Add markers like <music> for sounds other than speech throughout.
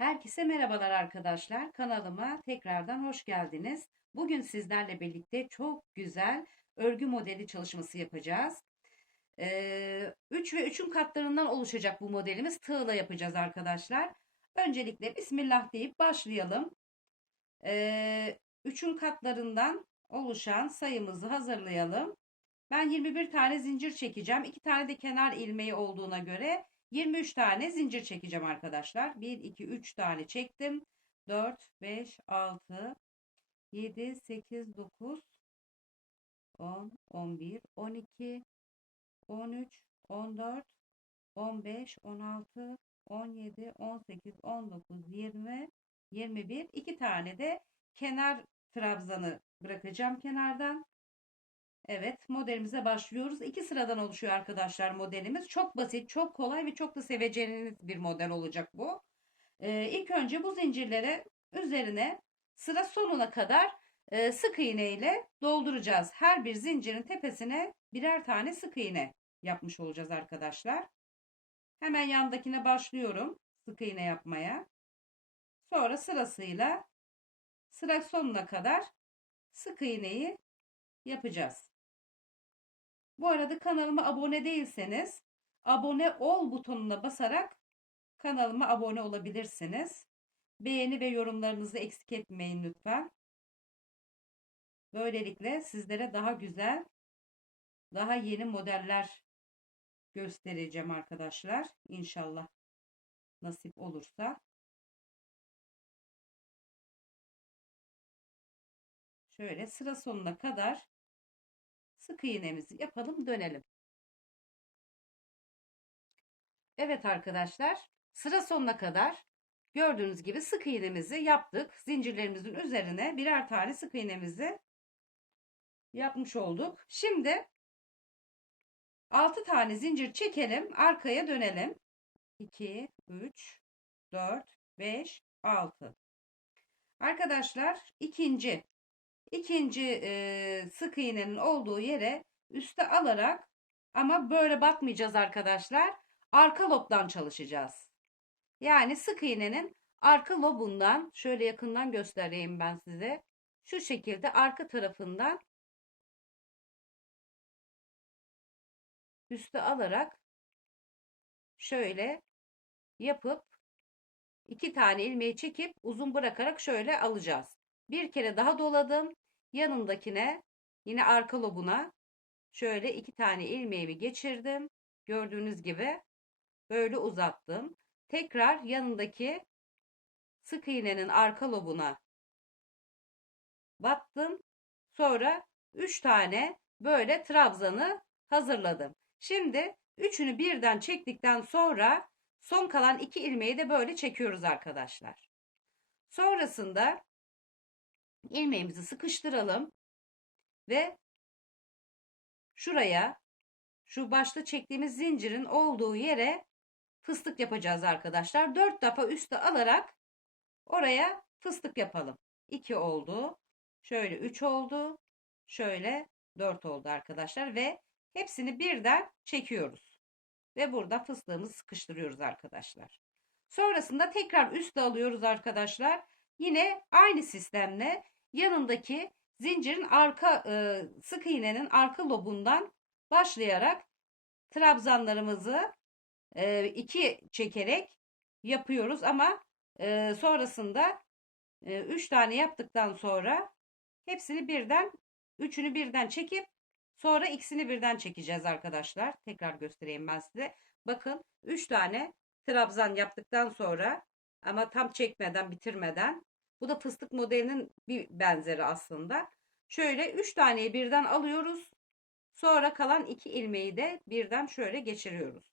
Herkese merhabalar arkadaşlar. Kanalıma tekrardan hoş geldiniz. Bugün sizlerle birlikte çok güzel örgü modeli çalışması yapacağız. 3 ee, ve 3'ün katlarından oluşacak bu modelimiz. Tığla yapacağız arkadaşlar. Öncelikle Bismillah deyip başlayalım. 3'ün katlarından oluşan sayımızı hazırlayalım. Ben 21 tane zincir çekeceğim. 2 tane de kenar ilmeği olduğuna göre 23 tane zincir çekeceğim arkadaşlar. 1, 2, 3 tane çektim. 4, 5, 6, 7, 8, 9, 10, 11, 12, 13, 14, 15, 16, 17, 18, 19, 20, 21. 2 tane de kenar trabzanı bırakacağım kenardan. Evet modelimize başlıyoruz. İki sıradan oluşuyor arkadaşlar modelimiz. Çok basit, çok kolay ve çok da seveceğiniz bir model olacak bu. Ee, ilk önce bu zincirlere üzerine sıra sonuna kadar e, sık iğne ile dolduracağız. Her bir zincirin tepesine birer tane sık iğne yapmış olacağız arkadaşlar. Hemen yandakine başlıyorum sık iğne yapmaya. Sonra sırasıyla sıra sonuna kadar sık iğneyi yapacağız. Bu arada kanalıma abone değilseniz abone ol butonuna basarak kanalıma abone olabilirsiniz. Beğeni ve yorumlarınızı eksik etmeyin lütfen. Böylelikle sizlere daha güzel, daha yeni modeller göstereceğim arkadaşlar. İnşallah nasip olursa. Şöyle sıra sonuna kadar sık iğnemizi yapalım dönelim. Evet arkadaşlar sıra sonuna kadar gördüğünüz gibi sık iğnemizi yaptık. Zincirlerimizin üzerine birer tane sık iğnemizi yapmış olduk. Şimdi 6 tane zincir çekelim. Arkaya dönelim. 2, 3, 4, 5, 6. Arkadaşlar ikinci ikinci e, sık iğnenin olduğu yere üste alarak ama böyle batmayacağız arkadaşlar. Arka lobdan çalışacağız. Yani sık iğnenin arka lobundan şöyle yakından göstereyim ben size. Şu şekilde arka tarafından üste alarak şöyle yapıp iki tane ilmeği çekip uzun bırakarak şöyle alacağız. Bir kere daha doladım. Yanındakine yine arka lobuna şöyle iki tane ilmeğimi geçirdim. Gördüğünüz gibi böyle uzattım. Tekrar yanındaki sık iğnenin arka lobuna battım. Sonra 3 tane böyle trabzanı hazırladım. Şimdi üçünü birden çektikten sonra son kalan iki ilmeği de böyle çekiyoruz arkadaşlar. Sonrasında ilmeğimizi sıkıştıralım ve şuraya şu başta çektiğimiz zincirin olduğu yere fıstık yapacağız arkadaşlar. 4 defa üste alarak oraya fıstık yapalım. 2 oldu. Şöyle 3 oldu. Şöyle 4 oldu arkadaşlar ve hepsini birden çekiyoruz. Ve burada fıstığımızı sıkıştırıyoruz arkadaşlar. Sonrasında tekrar üste alıyoruz arkadaşlar. Yine aynı sistemle yanındaki zincirin arka e, sık iğnenin arka lobundan başlayarak trabzanlarımızı e, iki çekerek yapıyoruz ama e, sonrasında e, üç tane yaptıktan sonra hepsini birden üçünü birden çekip sonra ikisini birden çekeceğiz arkadaşlar. Tekrar göstereyim ben size. Bakın üç tane trabzan yaptıktan sonra ama tam çekmeden bitirmeden bu da fıstık modelinin bir benzeri aslında. Şöyle 3 taneyi birden alıyoruz. Sonra kalan 2 ilmeği de birden şöyle geçiriyoruz.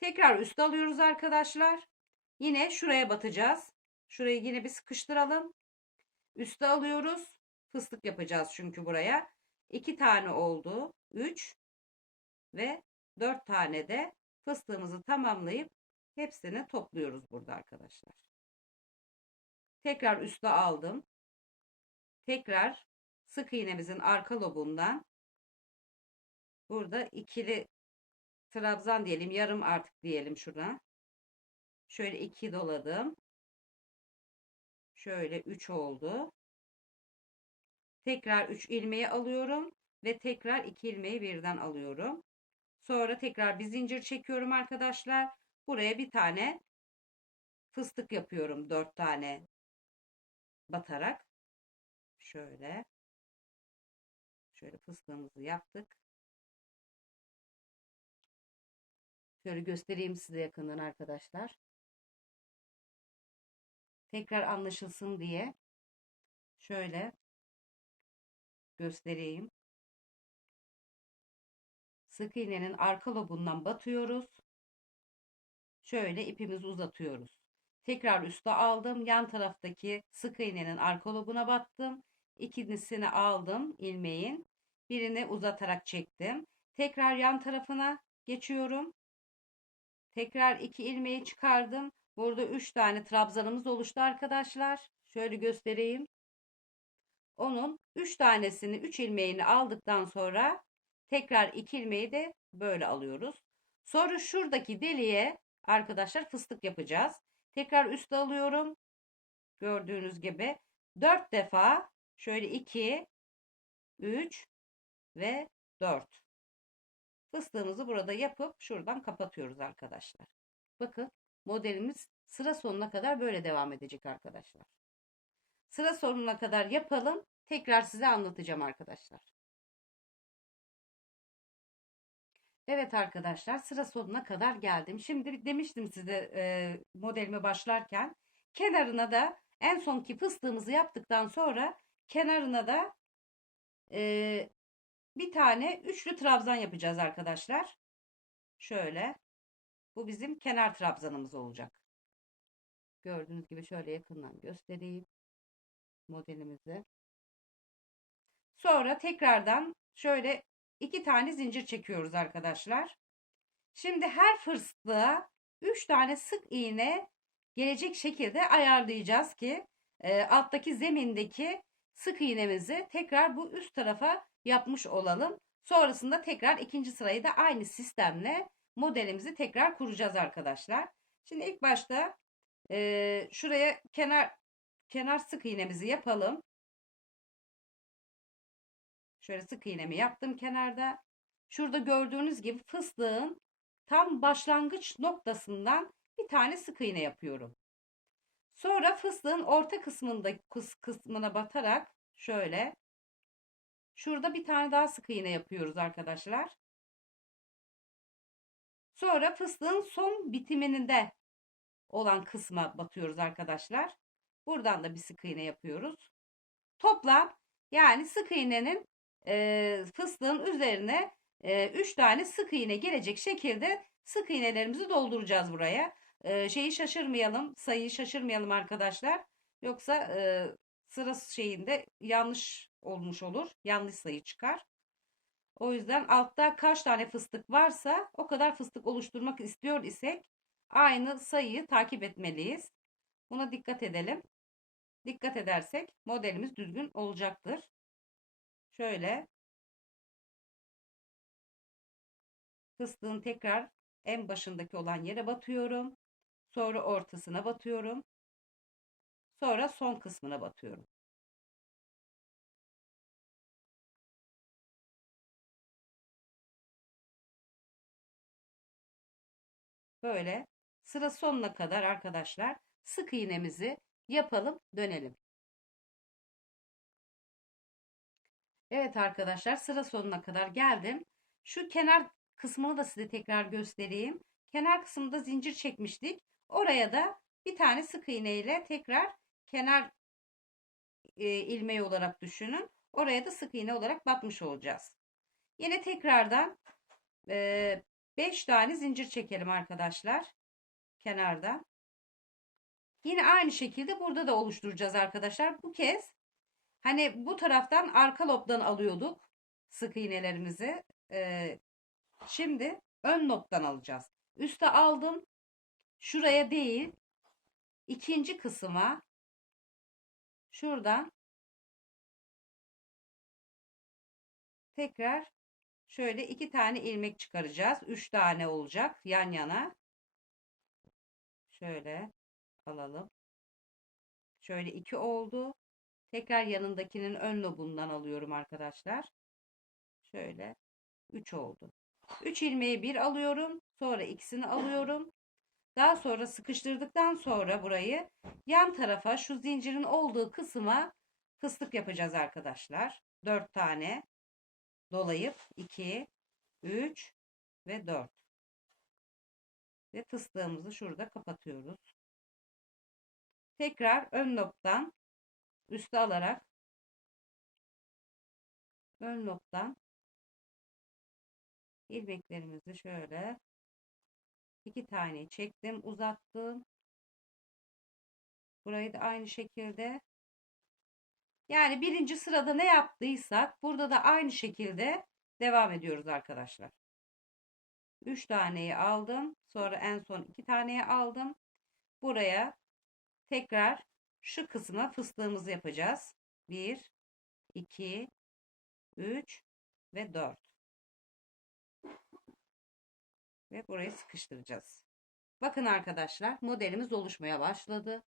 Tekrar üst alıyoruz arkadaşlar. Yine şuraya batacağız. Şurayı yine bir sıkıştıralım. Üste alıyoruz. Fıstık yapacağız çünkü buraya. 2 tane oldu. 3 ve 4 tane de fıstığımızı tamamlayıp hepsini topluyoruz burada arkadaşlar. Tekrar üste aldım. Tekrar sık iğnemizin arka lobundan burada ikili trabzan diyelim yarım artık diyelim şuna. Şöyle iki doladım. Şöyle 3 oldu. Tekrar 3 ilmeği alıyorum ve tekrar 2 ilmeği birden alıyorum. Sonra tekrar bir zincir çekiyorum arkadaşlar. Buraya bir tane fıstık yapıyorum. 4 tane batarak. Şöyle. Şöyle fıstığımızı yaptık. Şöyle göstereyim size yakından arkadaşlar. Tekrar anlaşılsın diye şöyle göstereyim. Sık iğnenin arka lobundan batıyoruz. Şöyle ipimizi uzatıyoruz. Tekrar üste aldım. Yan taraftaki sık iğnenin arka lobuna battım. İkincisini aldım ilmeğin. Birini uzatarak çektim. Tekrar yan tarafına geçiyorum. Tekrar iki ilmeği çıkardım. Burada üç tane trabzanımız oluştu arkadaşlar. Şöyle göstereyim. Onun üç tanesini, üç ilmeğini aldıktan sonra tekrar iki ilmeği de böyle alıyoruz. Sonra şuradaki deliğe arkadaşlar fıstık yapacağız. Tekrar üste alıyorum. Gördüğünüz gibi dört defa şöyle iki, üç ve dört. Fıstığımızı burada yapıp şuradan kapatıyoruz arkadaşlar. Bakın modelimiz sıra sonuna kadar böyle devam edecek arkadaşlar. Sıra sonuna kadar yapalım. Tekrar size anlatacağım arkadaşlar. Evet arkadaşlar sıra sonuna kadar geldim. Şimdi demiştim size e, modelime başlarken kenarına da en sonki fıstığımızı yaptıktan sonra kenarına da e, bir tane üçlü trabzan yapacağız arkadaşlar. Şöyle. Bu bizim kenar trabzanımız olacak. Gördüğünüz gibi şöyle yakından göstereyim modelimizi. Sonra tekrardan şöyle iki tane zincir çekiyoruz arkadaşlar. Şimdi her fıstığa 3 tane sık iğne gelecek şekilde ayarlayacağız ki e, alttaki zemindeki sık iğnemizi tekrar bu üst tarafa yapmış olalım. Sonrasında tekrar ikinci sırayı da aynı sistemle modelimizi tekrar kuracağız arkadaşlar. Şimdi ilk başta e, şuraya kenar kenar sık iğnemizi yapalım. Şöyle sık iğnemi yaptım kenarda. Şurada gördüğünüz gibi fıstığın tam başlangıç noktasından bir tane sık iğne yapıyorum. Sonra fıstığın orta kısmında kısmına batarak şöyle şurada bir tane daha sık iğne yapıyoruz arkadaşlar. Sonra fıstığın son bitiminde olan kısma batıyoruz arkadaşlar. Buradan da bir sık iğne yapıyoruz. Toplam yani sık iğnenin e, fıstığın üzerine 3 e, tane sık iğne gelecek şekilde sık iğnelerimizi dolduracağız buraya. E, şeyi şaşırmayalım, sayıyı şaşırmayalım arkadaşlar. Yoksa e, sırası şeyinde yanlış olmuş olur. Yanlış sayı çıkar. O yüzden altta kaç tane fıstık varsa o kadar fıstık oluşturmak istiyor isek aynı sayıyı takip etmeliyiz. Buna dikkat edelim. Dikkat edersek modelimiz düzgün olacaktır. Şöyle fıstığın tekrar en başındaki olan yere batıyorum. Sonra ortasına batıyorum. Sonra son kısmına batıyorum. Böyle sıra sonuna kadar arkadaşlar sık iğnemizi yapalım dönelim. Evet arkadaşlar sıra sonuna kadar geldim. Şu kenar kısmını da size tekrar göstereyim. Kenar kısmında zincir çekmiştik. Oraya da bir tane sık iğne ile tekrar kenar e, ilmeği olarak düşünün. Oraya da sık iğne olarak batmış olacağız. Yine tekrardan e, 5 tane zincir çekelim arkadaşlar. Kenarda. Yine aynı şekilde burada da oluşturacağız arkadaşlar. Bu kez hani bu taraftan arka lobdan alıyorduk sık iğnelerimizi. Ee, şimdi ön lobdan alacağız. Üste aldım. Şuraya değil. ikinci kısma şuradan tekrar Şöyle iki tane ilmek çıkaracağız. Üç tane olacak yan yana. Şöyle alalım. Şöyle 2 oldu. Tekrar yanındakinin ön lobundan alıyorum arkadaşlar. Şöyle 3 oldu. 3 ilmeği bir alıyorum. Sonra ikisini alıyorum. Daha sonra sıkıştırdıktan sonra burayı yan tarafa şu zincirin olduğu kısma fıstık yapacağız arkadaşlar. 4 tane dolayıp 2, 3 ve 4. Ve fıstığımızı şurada kapatıyoruz. Tekrar ön noktadan üste alarak ön noktadan ilmeklerimizi şöyle iki tane çektim uzattım. Burayı da aynı şekilde. Yani birinci sırada ne yaptıysak burada da aynı şekilde devam ediyoruz arkadaşlar. 3 taneyi aldım sonra en son 2 taneyi aldım. Buraya tekrar şu kısma fıstığımızı yapacağız 1 2 3 ve 4 ve burayı sıkıştıracağız. Bakın arkadaşlar modelimiz oluşmaya başladı.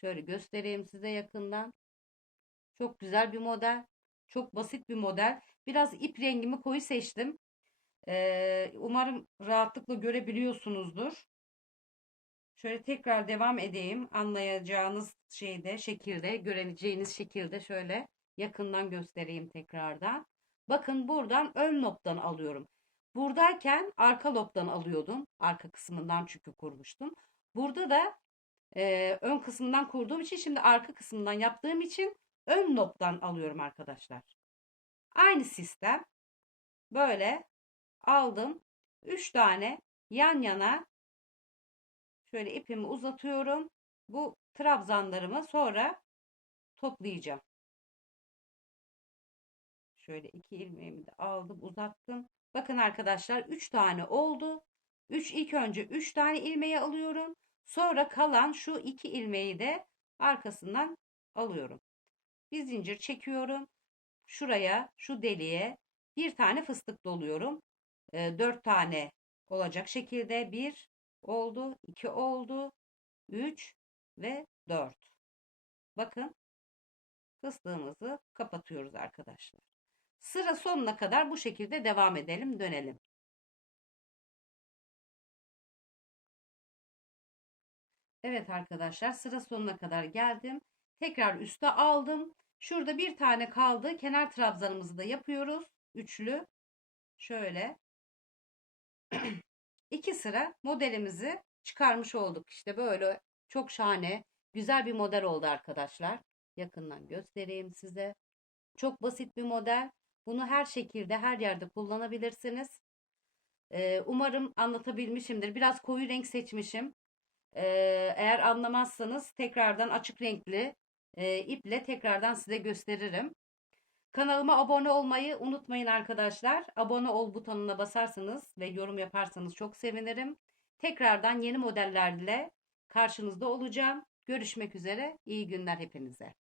Şöyle göstereyim size yakından. Çok güzel bir model. Çok basit bir model. Biraz ip rengimi koyu seçtim. Ee, umarım rahatlıkla görebiliyorsunuzdur. Şöyle tekrar devam edeyim. Anlayacağınız şeyde, şekilde, görebileceğiniz şekilde şöyle yakından göstereyim tekrardan. Bakın buradan ön noktadan alıyorum. Buradayken arka lobdan alıyordum. Arka kısmından çünkü kurmuştum. Burada da e, ön kısmından kurduğum için şimdi arka kısmından yaptığım için ön lobdan alıyorum arkadaşlar. Aynı sistem. Böyle aldım. 3 tane yan yana şöyle ipimi uzatıyorum. Bu trabzanlarımı sonra toplayacağım. Şöyle iki ilmeğimi de aldım uzattım. Bakın arkadaşlar 3 tane oldu. 3 ilk önce 3 tane ilmeği alıyorum. Sonra kalan şu 2 ilmeği de arkasından alıyorum. Bir zincir çekiyorum. Şuraya şu deliğe bir tane fıstık doluyorum. E, 4 tane olacak şekilde 1 oldu, 2 oldu, 3 ve 4. Bakın fıstığımızı kapatıyoruz arkadaşlar. Sıra sonuna kadar bu şekilde devam edelim, dönelim. Evet arkadaşlar sıra sonuna kadar geldim. Tekrar üste aldım. Şurada bir tane kaldı. Kenar trabzanımızı da yapıyoruz. Üçlü. Şöyle. <clears throat> iki sıra modelimizi çıkarmış olduk. İşte böyle çok şahane, güzel bir model oldu arkadaşlar. Yakından göstereyim size. Çok basit bir model. Bunu her şekilde her yerde kullanabilirsiniz. Ee, umarım anlatabilmişimdir. Biraz koyu renk seçmişim. Ee, eğer anlamazsanız tekrardan açık renkli e, iple tekrardan size gösteririm. Kanalıma abone olmayı unutmayın arkadaşlar. Abone ol butonuna basarsanız ve yorum yaparsanız çok sevinirim. Tekrardan yeni modellerle karşınızda olacağım. Görüşmek üzere. İyi günler hepinize.